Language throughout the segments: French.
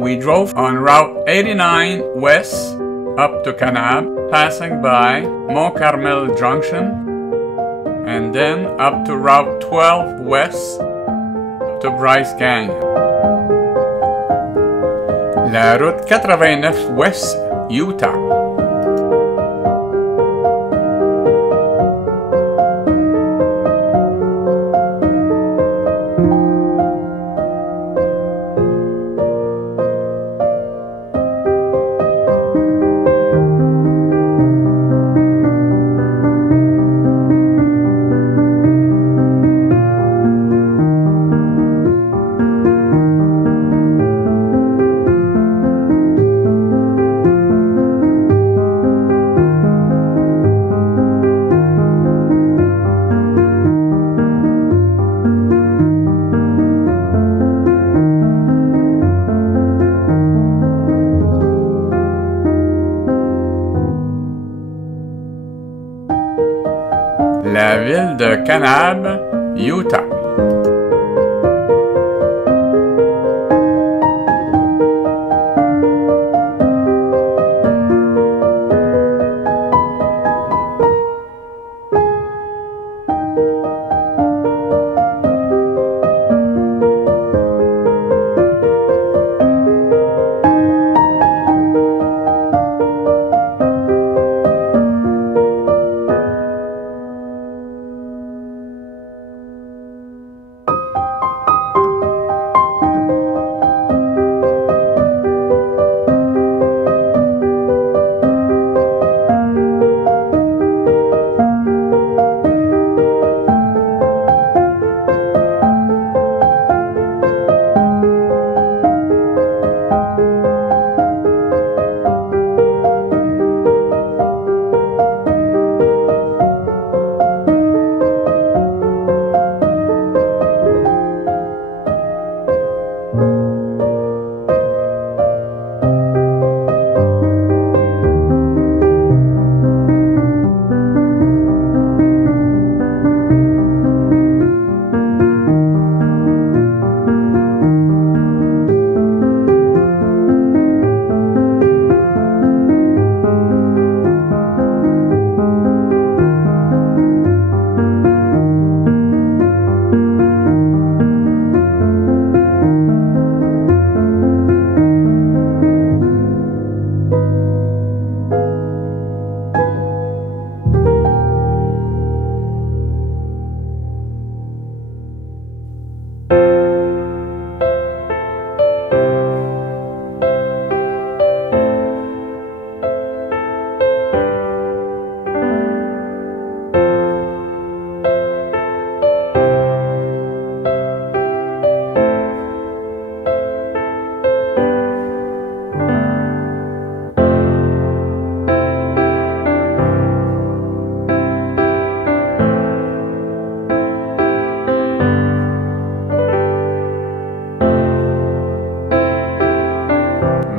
We drove on Route 89 west up to Canab, passing by Mont Carmel Junction, and then up to Route 12 west to Bryce Canyon. La route 89 ouest, Utah. La ville de Canab, Utah.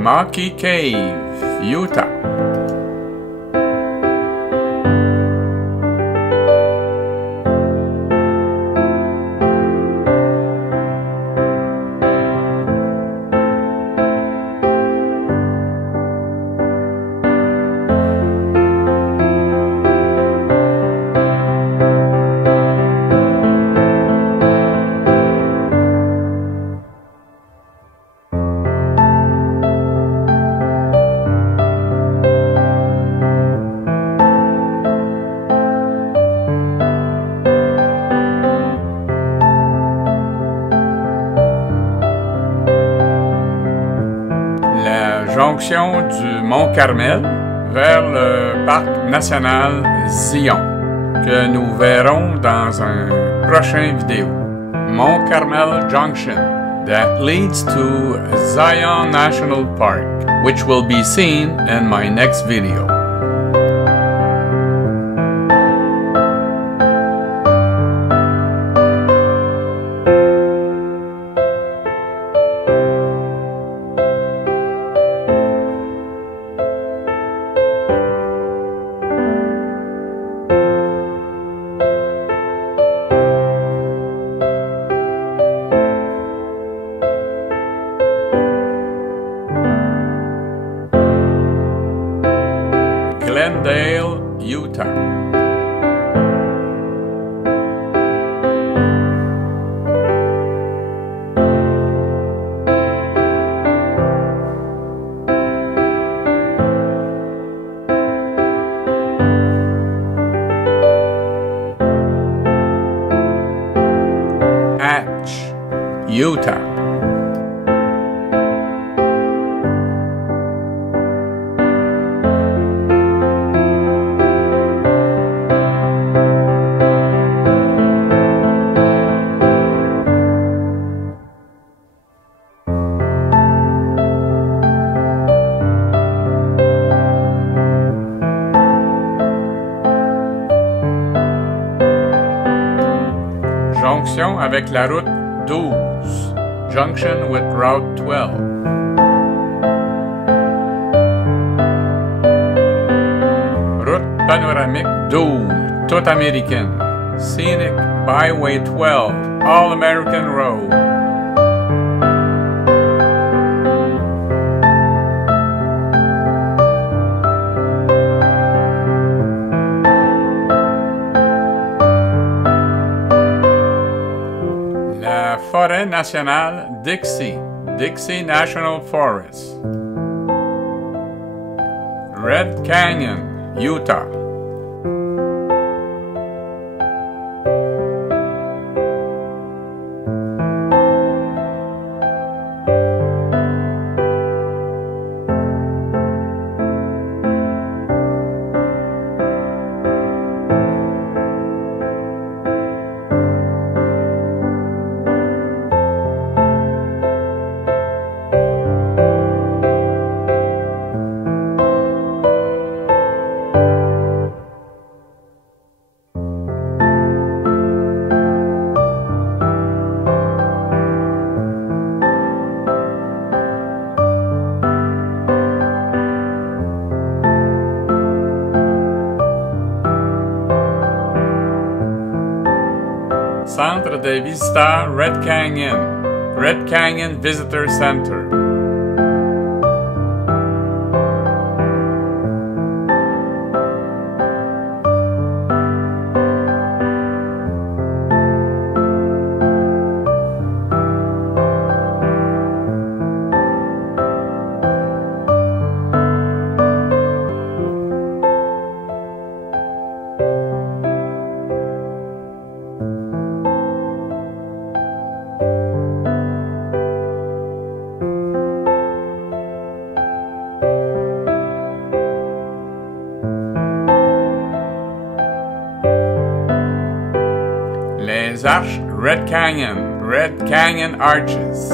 Monkey Cave, Utah. Jonction du Mont Carmel vers le parc national Zion, que nous verrons dans un prochain vidéo. Mont Carmel Junction, that leads to Zion National Park, which will be seen in my next video. Match, Utah. Jonction avec la route 12. Junction with Route 12. Route panoramique 12, toute américaine. Scenic Byway 12, All American Road. Forêt nationale Dixie, Dixie National Forest. Red Canyon, Utah. Centre des visiteurs Red Canyon, Red Canyon Visitor Center. Les arches Red Canyon, Red Canyon Arches.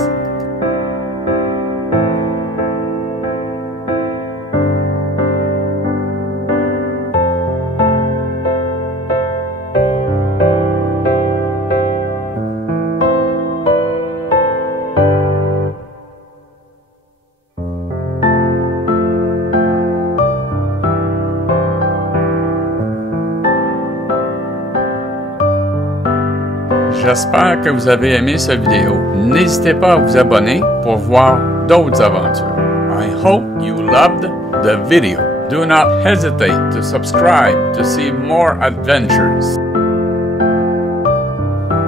J'espère que vous avez aimé cette vidéo. N'hésitez pas à vous abonner pour voir d'autres aventures. I hope you loved the video. Do not hesitate to subscribe to see more adventures.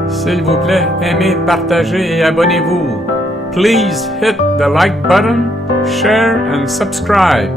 S'il vous plaît, aimez, partagez et abonnez-vous. Please hit the like button, share and subscribe.